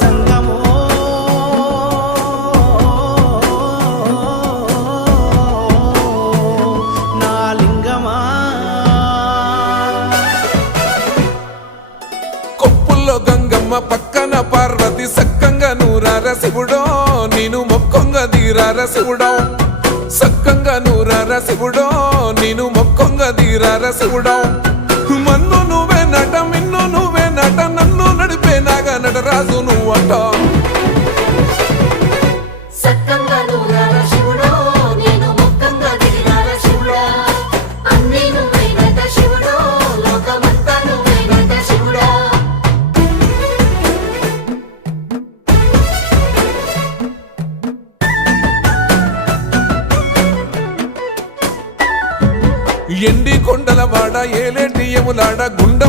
జంగమో నా లింగమా కొప్పుల్లో గంగమ్మ పక్కన పార్వతి సక్కంగా నూరార శివుడో నేను మొక్కంగా తీరార శివుడో సక్కంగా నూరార శివుడో నేను మొక్కంగా తీరార శివుడో మన్ను నువ్వే నట మిన్ను నువ్వే నట నన్ను నడిపే నాగా నటరాజు నువ్వట ఎండి కొండల వాడ ఏలేటి యములాడ గుండె